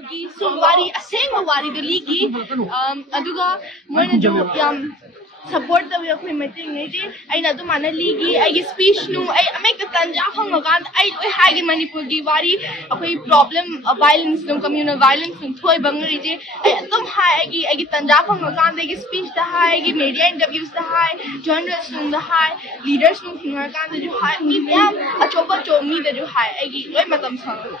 Manipurgi so wari aseng wari the ligi aduga moina jo yam support the way of meeting I na to mana ligi I speech nu I make a tanja hangagan I hagi Manipurgi wari akoi problem violence no communal violence no thoi bangari je I tum hai I tanja hangagan I speech the high media interviews the high journalists no the high leaders no hingagan the jo high me yam achoba cho me the jo high I loi matam sang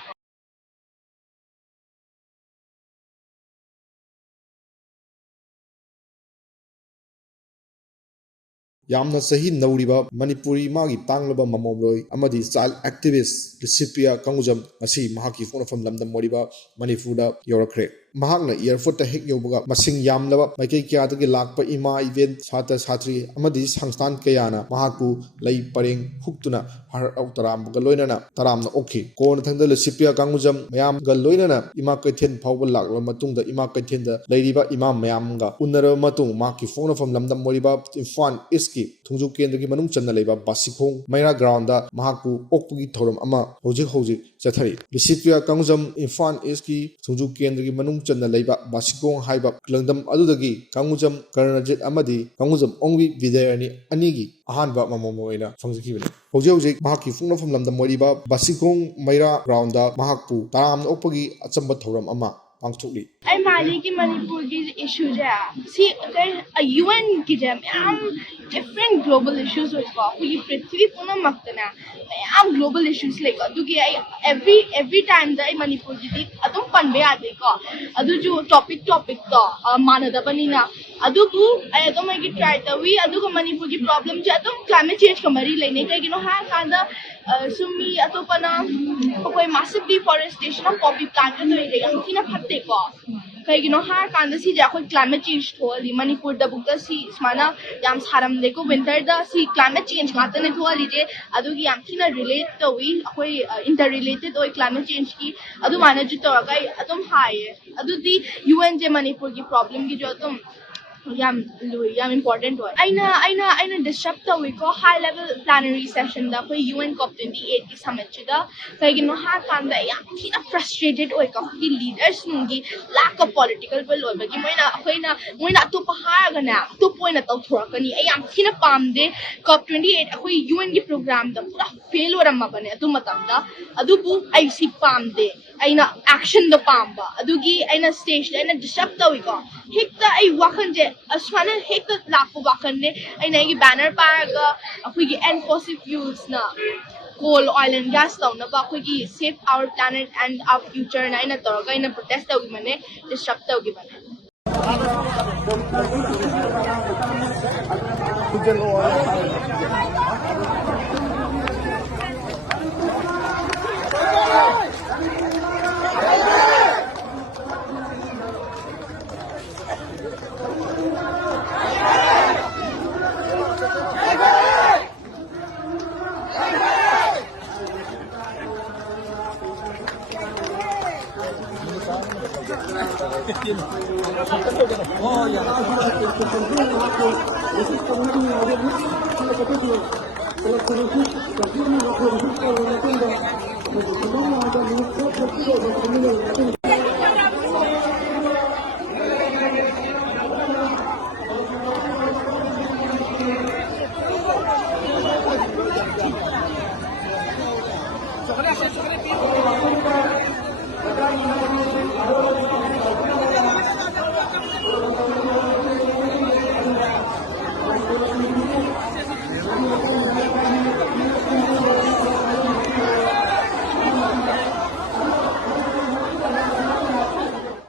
Yamna Sahi Nauriba, Manipuri Magi Tanglaba Mamomloi, Amadi child activist, Licypriya Kangujam, Asi Mahaki Phone from Lamdam Moriba, Manifuda, yourakkhre. Mahakna earfoot the Hik Yobuga, Masing Yamlava, Maki Kiataki Lakpa Ima event, Sata Satri, Amadi Hangstan Kayana, Mahaku, Lay Paring, Huktuna, Har Autaram, Galoinana, Taram Oki, Korn Tanda Licypriya Kangujam, Mayam Galoinana, Imakatin Power Lak, Matunda, Imakatinda, Ladyba Imam Mayamga, Unara Matung, Maki Phone from Lamdam Moriba, Imphal Iski, Tungju Kendri Manung Chanaleba, Basikong, Maira Grounda, Mahaku, Okpugi Torum Ama, Hoji, Zatari, Licypriya Kangujam, Imphal Iski, Tungju Kendri Manung Chana Leba, Basikong Haiba, Langdam Adudagi, Kangujam, Karanajit Amadi, Kangujam Ongi Vidayani, Anigi, Ahanba Mamomoina, Fangaki. Hoji, Mahaki Funa from Lamdam Moriba, Basikong, Maira Grounda, Mahaku, Taram Opagi, Atsamba Toram Ama. I'm Maliki Manipurgi's issue. See, there a UN kijam. Different global issues with we Prithvi Puna Maktana. Global issues like every time that Manipurgi Adum Panbe Adeka. Adu topic Manada Panina. Aduku, I don't make it right away. Aduka Manipurgi problem. Jatum climate change Kamari like you know Kanda. Sumi atopana koi massive deforestation of poppy plant to area kina phatte ko kai you know har kanda si ja koi climate change tholi Manipur da bukta si smana yam saram leko winter da si climate change ngata ne tholi je adu gi yam kina relate to we koi interrelated oi climate change ki adu mana ju to kai atum hai adu di UN je Manipur ki problem ki jo tum yam important one. Aina disrupt the week high level plenary session da koi UN COP28 ki summit chida kai no ha kan da yam kina frustrated oi ka ki leaders nungi lack of political will oi bagi moina to pa ga na to point na to thora kani yam kina pam de COP28 koi UN ki program da pura fail oram ma bane adu matam da adu bu ai si pam de aina action da pam ba adu gi aina stage aina disrupt the week hekta ai wakan je aswana hekta lapu wakan ne aina gi banner paraga akoi gi end fossil fuels na coal oil and gas taw na ba akoi gi save our planet and our future na aina toroga aina protest taw gi mane disrupt taw gi mane Oh, yeah.